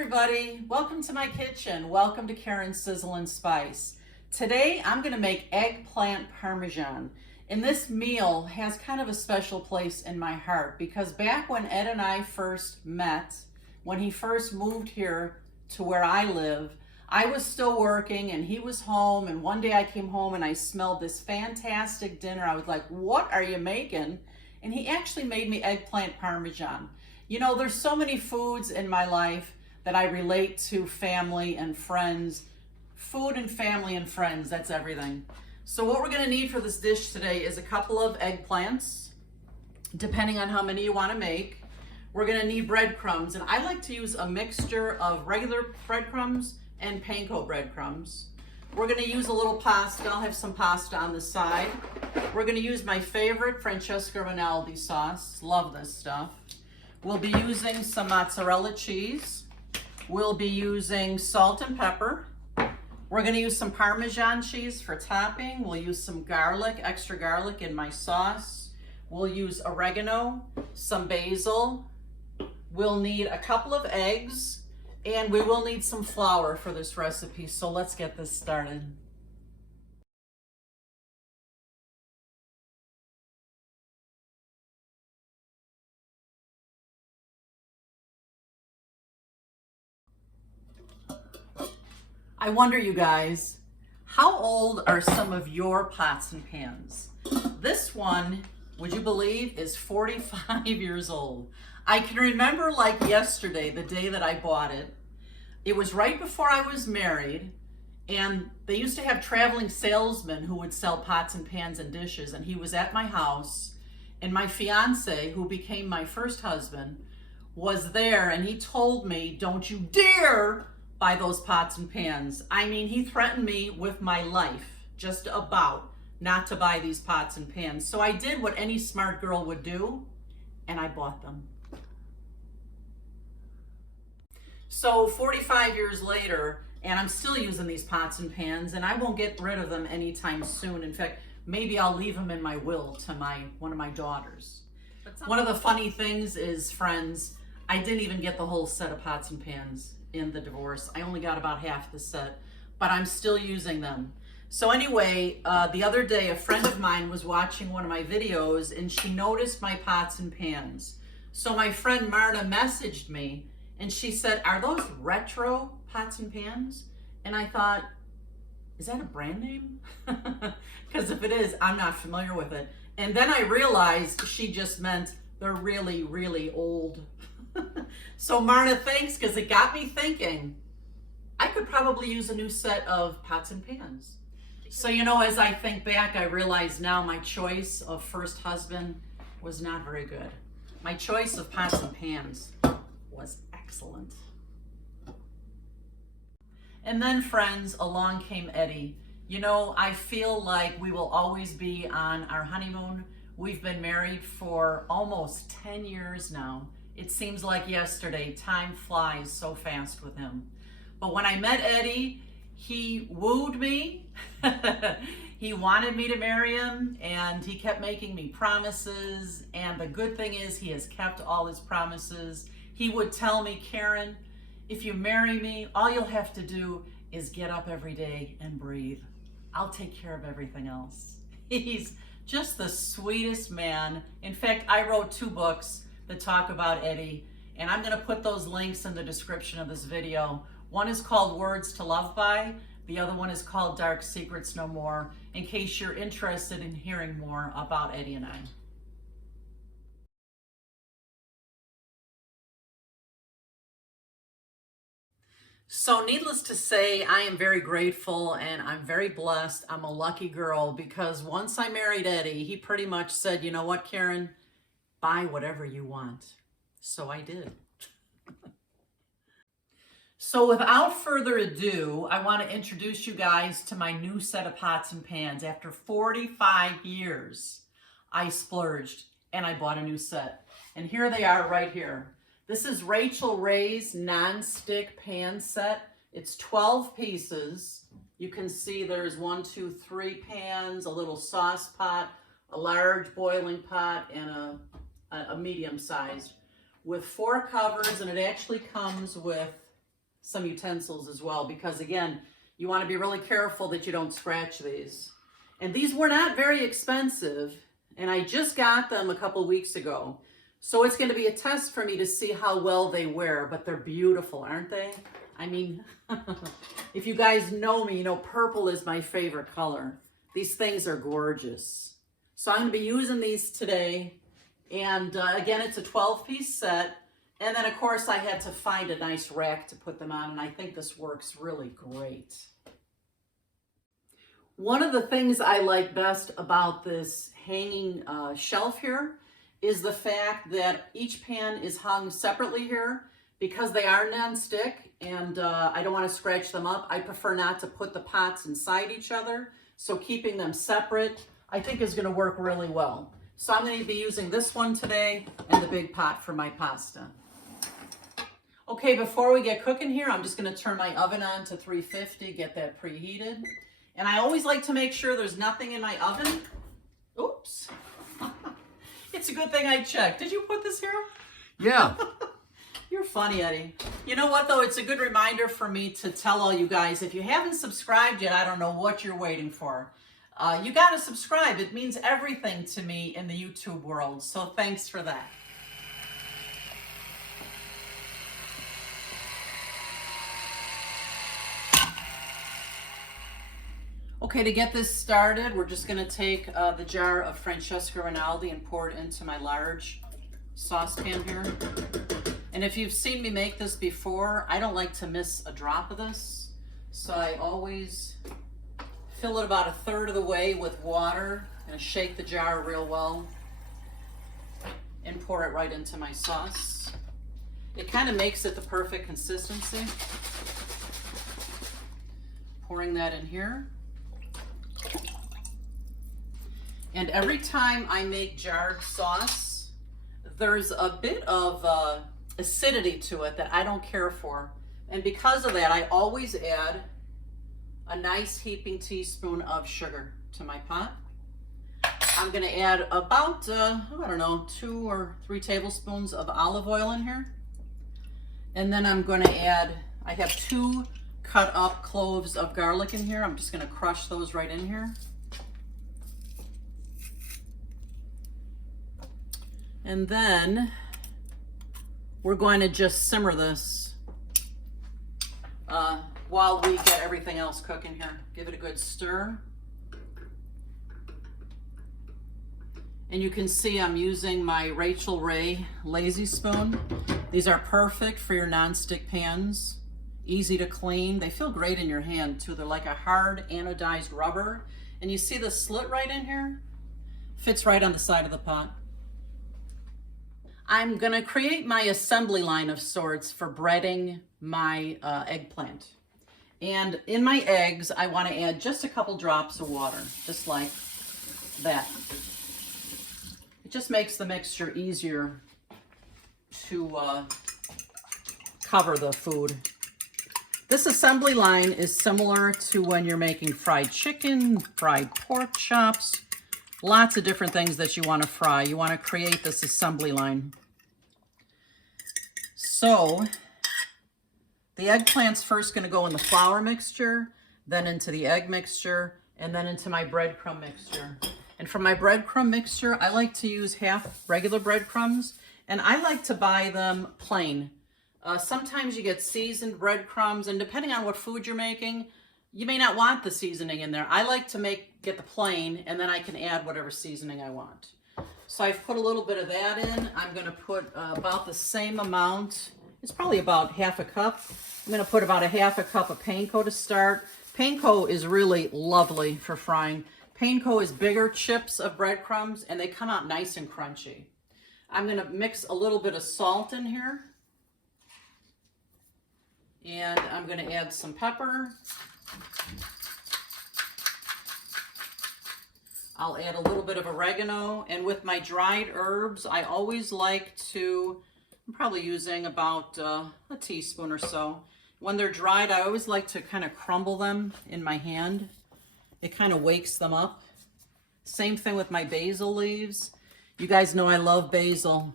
everybody, welcome to my kitchen. Welcome to Karen's Sizzle and Spice. Today I'm going to make eggplant parmesan, and this meal has kind of a special place in my heart because back when Ed and I first met, when he first moved here to where I live, I was still working and he was home, and one day I came home and I smelled this fantastic dinner. I was like, what are you making? And he actually made me eggplant parmesan. You know, there's so many foods in my life that I relate to family and friends. Food and family and friends, that's everything. So what we're gonna need for this dish today is a couple of eggplants, depending on how many you wanna make. We're gonna need breadcrumbs, and I like to use a mixture of regular breadcrumbs and panko breadcrumbs. We're gonna use a little pasta. I'll have some pasta on the side. We're gonna use my favorite Francesca Rinaldi sauce. Love this stuff. We'll be using some mozzarella cheese. We'll be using salt and pepper. We're gonna use some Parmesan cheese for topping. We'll use some garlic, extra garlic in my sauce. We'll use oregano, some basil. We'll need a couple of eggs, and we will need some flour for this recipe. So let's get this started. I wonder, you guys, how old are some of your pots and pans? This one, would you believe, is 45 years old. I can remember like yesterday, the day that I bought it. It was right before I was married, and they used to have traveling salesmen who would sell pots and pans and dishes, and he was at my house, and my fiance, who became my first husband, was there, and he told me, don't you dare buy those pots and pans. I mean, he threatened me with my life, just about, not to buy these pots and pans. So I did what any smart girl would do, and I bought them. So 45 years later, and I'm still using these pots and pans, and I won't get rid of them anytime soon. In fact, maybe I'll leave them in my will to one of my daughters. One of the funny things is, friends, I didn't even get the whole set of pots and pans in the divorce. I only got about half the set, but I'm still using them. So anyway, the other day, a friend of mine was watching one of my videos, and she noticed my pots and pans. So my friend Marta messaged me, and she said, are those retro pots and pans? And I thought, is that a brand name? Because if it is, I'm not familiar with it. And then I realized she just meant they're really, really old. So Marta, thanks, because it got me thinking, I could probably use a new set of pots and pans. So, you know, as I think back, I realize now my choice of first husband was not very good. My choice of pots and pans was excellent. And then, friends, along came Eddie. You know, I feel like we will always be on our honeymoon. We've been married for almost 10 years now. It seems like yesterday. Time flies so fast with him. But when I met Eddie, he wooed me. He wanted me to marry him, and he kept making me promises. And the good thing is he has kept all his promises. He would tell me, Karen, if you marry me, all you'll have to do is get up every day and breathe. I'll take care of everything else. He's just the sweetest man. In fact, I wrote 2 books that talk about Eddie, and I'm going to put those links in the description of this video. One is called Words to Love By. The other one is called Dark Secrets No More, in case you're interested in hearing more about Eddie and I. So needless to say, I am very grateful and I'm very blessed. I'm a lucky girl because once I married Eddie, he pretty much said, you know what, Karen? Buy whatever you want. So I did. So without further ado, I want to introduce you guys to my new set of pots and pans. After 45 years, I splurged and I bought a new set. And here they are right here. This is Rachel Ray's non-stick pan set. It's 12 pieces. You can see there's 1, 2, 3 pans, a little sauce pot, a large boiling pot, and a medium sized with 4 covers, and it actually comes with some utensils as well, because again, you want to be really careful that you don't scratch these. And these were not very expensive, and I just got them a couple weeks ago. So it's going to be a test for me to see how well they wear, but they're beautiful, aren't they? I mean, if you guys know me, you know purple is my favorite color. These things are gorgeous. So I'm going to be using these today. And again, it's a 12-piece set. And then, of course, I had to find a nice rack to put them on, and I think this works really great. One of the things I like best about this hanging shelf here is the fact that each pan is hung separately here because they are non-stick, and I don't want to scratch them up. I prefer not to put the pots inside each other, so keeping them separate I think is going to work really well. So I'm going to be using this one today and the big pot for my pasta. Okay, before we get cooking here, I'm just going to turn my oven on to 350, get that preheated. And I always like to make sure there's nothing in my oven. Oops. It's a good thing I checked. Did you put this here? Yeah. You're funny, Eddie. You know what, though? It's a good reminder for me to tell all you guys, if you haven't subscribed yet, I don't know what you're waiting for. You got to subscribe. It means everything to me in the YouTube world. So thanks for that. Okay, to get this started, we're just going to take the jar of Francesca Rinaldi and pour it into my large saucepan here. And if you've seen me make this before, I don't like to miss a drop of this. So I always fill it about 1/3 of the way with water and shake the jar real well and pour it right into my sauce. It kind of makes it the perfect consistency. Pouring that in here. And every time I make jarred sauce, there's a bit of acidity to it that I don't care for. And because of that, I always add a nice heaping teaspoon of sugar to my pot. I'm going to add about, I don't know, 2 or 3 tablespoons of olive oil in here. And then I'm going to add, I have 2 cut up cloves of garlic in here. I'm just going to crush those right in here. And then we're going to just simmer this while we get everything else cooking here. Give it a good stir. And you can see I'm using my Rachel Ray Lazy Spoon. These are perfect for your non-stick pans. Easy to clean. They feel great in your hand too. They're like a hard anodized rubber. And you see the slit right in here? Fits right on the side of the pot. I'm going to create my assembly line of sorts for breading my eggplant. And in my eggs, I want to add just a couple drops of water, just like that. It just makes the mixture easier to cover the food. This assembly line is similar to when you're making fried chicken, fried pork chops, lots of different things that you want to fry. You want to create this assembly line. So the eggplant's first going to go in the flour mixture, then into the egg mixture, and then into my breadcrumb mixture. And for my breadcrumb mixture, I like to use half regular breadcrumbs, and I like to buy them plain. Sometimes you get seasoned breadcrumbs, and depending on what food you're making, you may not want the seasoning in there. I like to get the plain, and then I can add whatever seasoning I want. So I've put a little bit of that in. I'm going to put about the same amount. It's probably about half a cup. I'm going to put about a half a cup of panko to start. Panko is really lovely for frying. Panko is bigger chips of breadcrumbs, and they come out nice and crunchy. I'm going to mix a little bit of salt in here. And I'm going to add some pepper. I'll add a little bit of oregano, and with my dried herbs, I always like to, I'm probably using about a teaspoon or so. When they're dried, I always like to kind of crumble them in my hand. It kind of wakes them up. Same thing with my basil leaves. You guys know I love basil.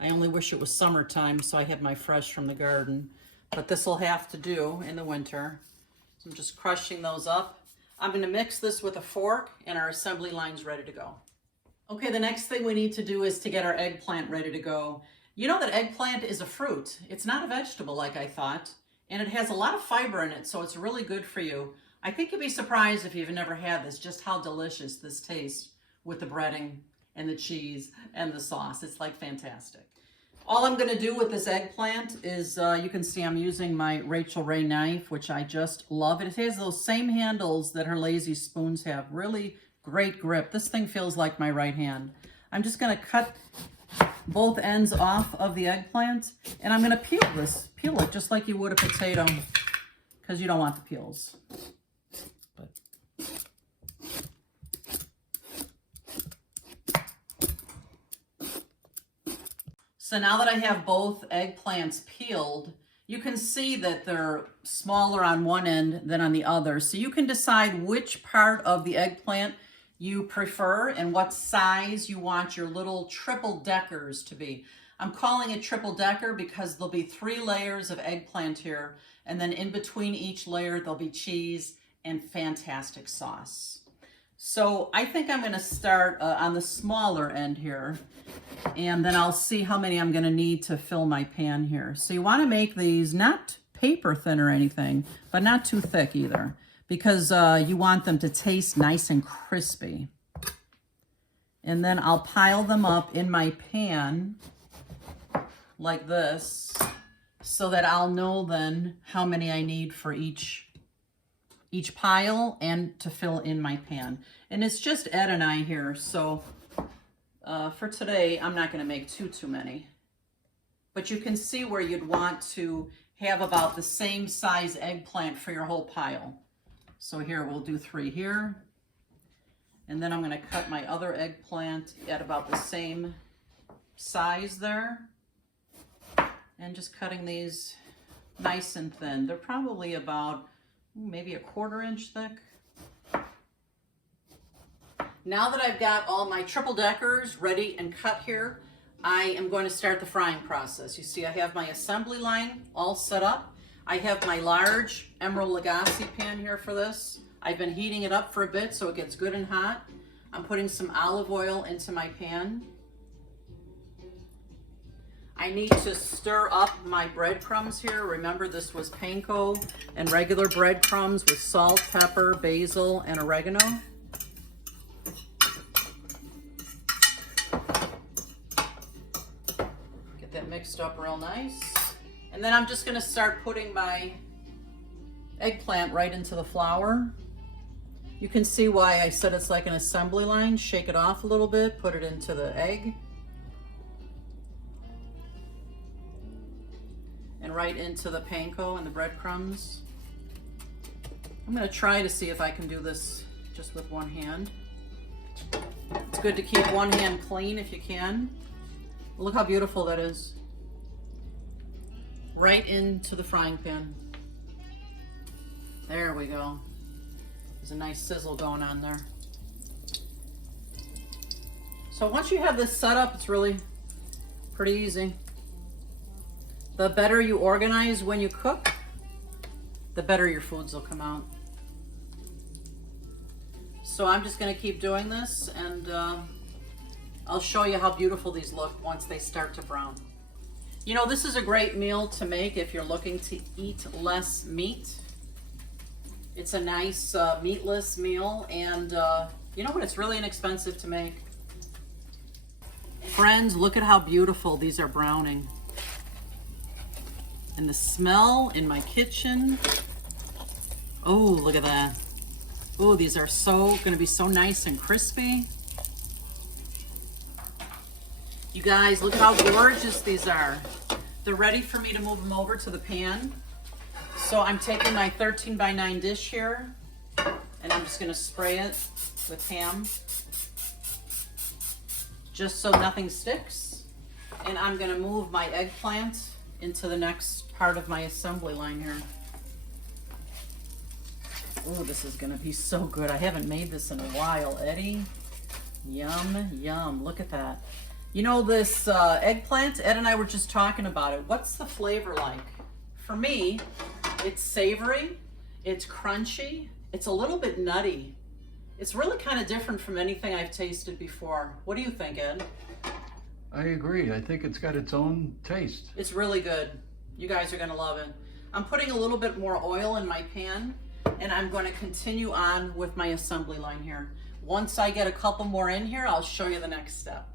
I only wish it was summertime so I have my fresh from the garden. but this will have to do in the winter. So I'm just crushing those up. I'm going to mix this with a fork, and our assembly line's ready to go. Okay, the next thing we need to do is to get our eggplant ready to go. You know that eggplant is a fruit. It's not a vegetable like I thought, and it has a lot of fiber in it, so it's really good for you. I think you'll be surprised if you've never had this, just how delicious this tastes with the breading and the cheese and the sauce. It's like fantastic. All I'm going to do with this eggplant is, you can see I'm using my Rachel Ray knife, which I just love. It has those same handles that her lazy spoons have. Really great grip. This thing feels like my right hand. I'm just going to cut both ends off of the eggplant, and I'm going to peel it just like you would a potato, because you don't want the peels. So now that I have both eggplants peeled, you can see that they're smaller on one end than on the other. So you can decide which part of the eggplant you prefer and what size you want your little triple deckers to be. I'm calling it triple decker because there'll be 3 layers of eggplant here, and then in between each layer there'll be cheese and fantastic sauce. So I think I'm going to start on the smaller end here, and then I'll see how many I'm going to need to fill my pan here. So you want to make these not paper thin or anything, but not too thick either, because you want them to taste nice and crispy. And then I'll pile them up in my pan like this, so that I'll know then how many I need for each pile and to fill in my pan. And it's just Ed and I here, so for today I'm not going to make too many. But you can see where you'd want to have about the same size eggplant for your whole pile. So here we'll do 3 here, and then I'm going to cut my other eggplant at about the same size there, and just cutting these nice and thin. They're probably about maybe a 1/4 inch thick. Now that I've got all my triple deckers ready and cut here, I am going to start the frying process. You see I have my assembly line all set up. I have my large Emerald Lagasse pan here for this. I've been heating it up for a bit so it gets good and hot. I'm putting some olive oil into my pan. I need to stir up my breadcrumbs here. Remember, this was panko and regular breadcrumbs with salt, pepper, basil, and oregano. Get that mixed up real nice. And then I'm just going to start putting my eggplant right into the flour. You can see why I said it's like an assembly line. Shake it off a little bit, put it into the egg. And right into the panko and the breadcrumbs. I'm going to try to see if I can do this just with one hand. It's good to keep one hand clean if you can. Look how beautiful that is. Right into the frying pan. There we go. There's a nice sizzle going on there. So once you have this set up, it's really pretty easy. The better you organize when you cook, the better your foods will come out. So I'm just going to keep doing this, and I'll show you how beautiful these look once they start to brown. You know, this is a great meal to make if you're looking to eat less meat. It's a nice meatless meal, and you know what? It's really inexpensive to make. Friends, look at how beautiful these are browning. And the smell in my kitchen. Oh, look at that. Oh, these are going to be so nice and crispy. You guys, look at how gorgeous these are. They're ready for me to move them over to the pan. So I'm taking my 13 by 9 dish here, and I'm just going to spray it with ham, just so nothing sticks. And I'm going to move my eggplant into the next part of my assembly line here. Oh, this is going to be so good. I haven't made this in a while, Eddie. Yum, yum. Look at that. You know, this eggplant, Ed and I were just talking about it. What's the flavor like For me, it's savory, it's crunchy, it's a little bit nutty. It's really kind of different from anything I've tasted before. What do you think, Ed? I agree. I think it's got its own taste. It's really good. You guys are gonna love it. I'm putting a little bit more oil in my pan, and I'm going to continue on with my assembly line here. Once I get a couple more in here, I'll show you the next step.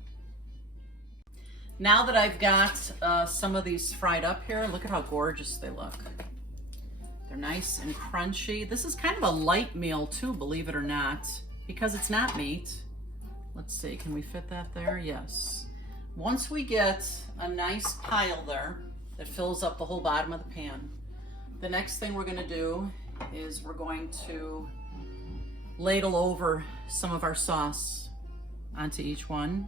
Now that I've got some of these fried up here, look at how gorgeous they look. They're nice and crunchy. This is kind of a light meal too, believe it or not, because it's not meat. Let's see, can we fit that there? Yes. Once we get a nice pile there that fills up the whole bottom of the pan, the next thing we're gonna do is we're going to ladle over some of our sauce onto each one.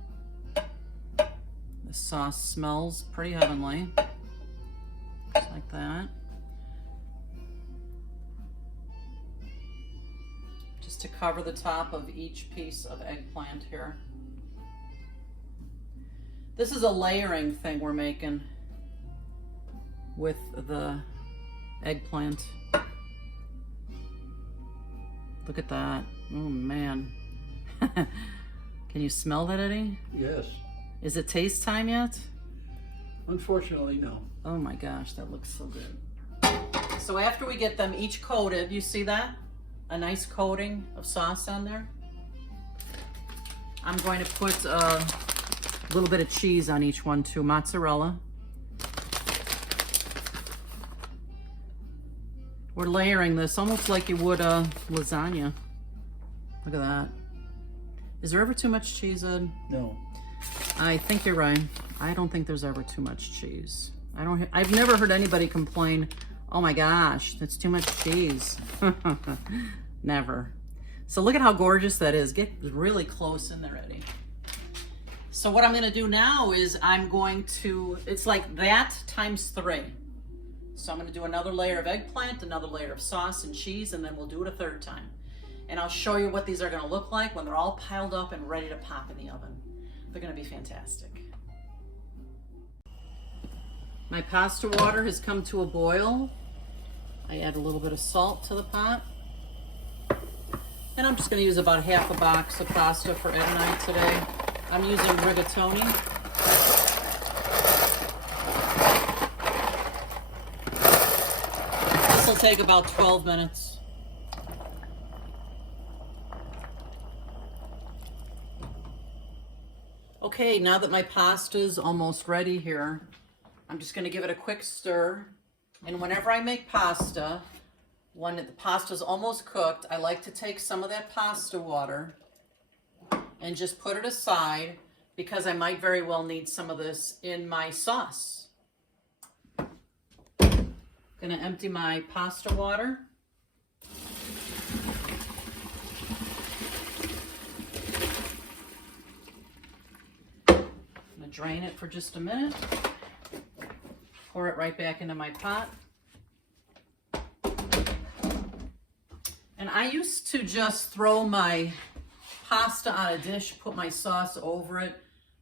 The sauce smells pretty heavenly, just like that. Just to cover the top of each piece of eggplant here. This is a layering thing we're making with the eggplant. Look at that. Oh man. Can you smell that, Eddie? Yes. Is it taste time yet? Unfortunately, no. Oh my gosh, that looks so good. So after we get them each coated, you see that? A nice coating of sauce on there. I'm going to put a little bit of cheese on each one too, mozzarella. We're layering this almost like you would a lasagna. Look at that. Is there ever too much cheese, Ed? No. I think you're right. I don't think there's ever too much cheese. I've never heard anybody complain, oh my gosh, that's too much cheese. Never. So look at how gorgeous that is. Get really close in there, Eddie. So what I'm gonna do now is it's like that times 3. So I'm gonna do another layer of eggplant, another layer of sauce and cheese, and then we'll do it a third time. And I'll show you what these are gonna look like when they're all piled up and ready to pop in the oven. They're gonna be fantastic. My pasta water has come to a boil. I add a little bit of salt to the pot. And I'm just gonna use about half a box of pasta for Ed and I today. I'm using rigatoni. This will take about 12 minutes. Okay, now that my pasta's almost ready here, I'm just gonna give it a quick stir. And whenever I make pasta, when the pasta's almost cooked, I like to take some of that pasta water and just put it aside because I might very well need some of this in my sauce. Gonna empty my pasta water. Gonna drain it for just a minute. Pour it right back into my pot. And I used to just throw my pasta on a dish, put my sauce over it.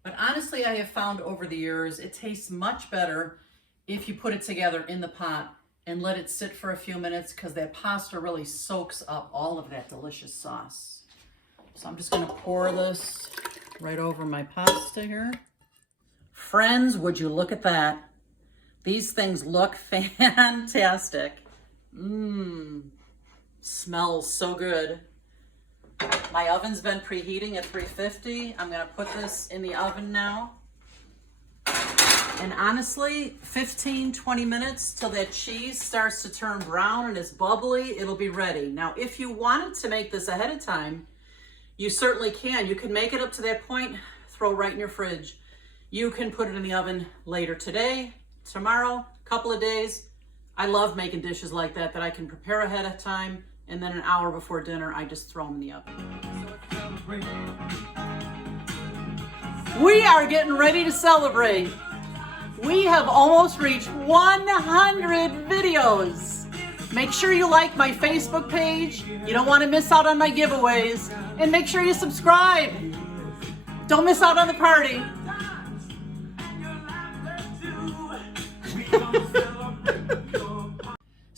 But honestly, I have found over the years, it tastes much better if you put it together in the pot and let it sit for a few minutes because that pasta really soaks up all of that delicious sauce. So I'm just gonna pour this right over my pasta here. Friends, would you look at that? These things look fantastic. Smells so good. My oven's been preheating at 350. I'm gonna put this in the oven now. And honestly, 15-20 minutes till that cheese starts to turn brown and is bubbly, it'll be ready. Now, if you wanted to make this ahead of time, you certainly can. You can make it up to that point, throw right in your fridge. You can put it in the oven later today, tomorrow, couple of days. I love making dishes like that I can prepare ahead of time, and then an hour before dinner, I just throw them in the oven. We are getting ready to celebrate. We have almost reached 100 videos. Make sure you like my Facebook page. You don't want to miss out on my giveaways. And make sure you subscribe. Don't miss out on the party.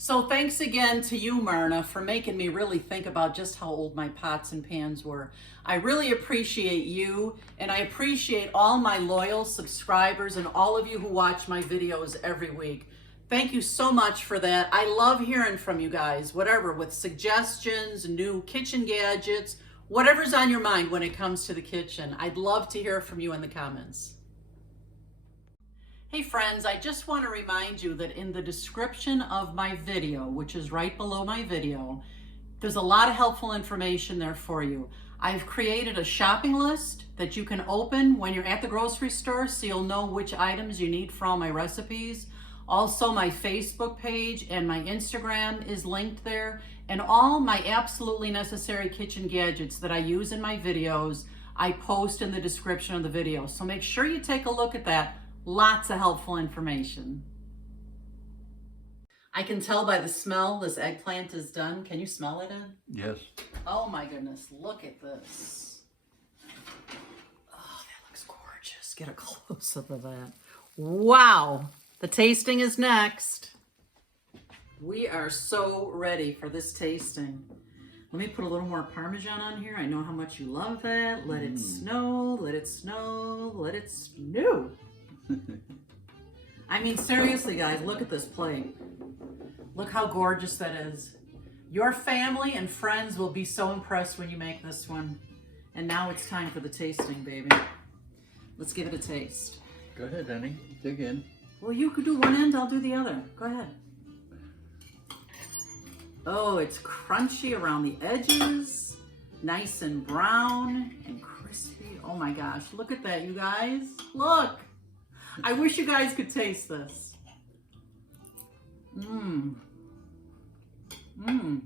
So thanks again to you, Myrna, for making me really think about just how old my pots and pans were. I really appreciate you, and I appreciate all my loyal subscribers and all of you who watch my videos every week. Thank you so much for that. I love hearing from you guys, whatever, with suggestions, new kitchen gadgets, whatever's on your mind when it comes to the kitchen. I'd love to hear from you in the comments. Hey friends, I just want to remind you that in the description of my video, which is right below my video, there's a lot of helpful information there for you. I've created a shopping list that you can open when you're at the grocery store so you'll know which items you need for all my recipes. Also, my Facebook page and my Instagram is linked there, and all my absolutely necessary kitchen gadgets that I use in my videos, I post in the description of the video. So make sure you take a look at that. Lots of helpful information. I can tell by the smell this eggplant is done. Can you smell it, Ed? Yes. Oh my goodness, look at this. Oh, that looks gorgeous. Get a close-up of that. Wow. The tasting is next. We are so ready for this tasting. Let me put a little more Parmesan on here. I know how much you love that. Let it snow, let it snow, let it snow. I mean, seriously, guys, look at this plate. Look how gorgeous that is. Your family and friends will be so impressed when you make this one. And now it's time for the tasting, baby. Let's give it a taste. Go ahead, Annie. Dig in. Well, you could do one end, I'll do the other. Go ahead. Oh, it's crunchy around the edges. Nice and brown and crispy. Oh my gosh, look at that, you guys. Look. I wish you guys could taste this. Mmm. Mmm.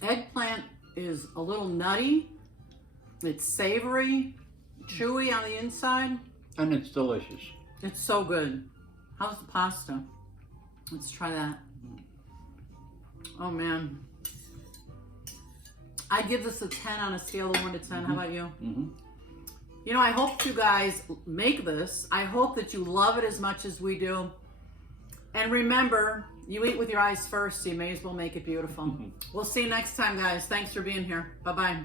Eggplant is a little nutty. It's savory, chewy on the inside. And it's delicious. It's so good. How's the pasta? Let's try that. Oh man. I give this a 10 on a scale of 1 to 10. How about you? You know, I hope you guys make this. I hope that you love it as much as we do. And remember, you eat with your eyes first, so you may as well make it beautiful. We'll see you next time, guys. Thanks for being here. Bye-bye.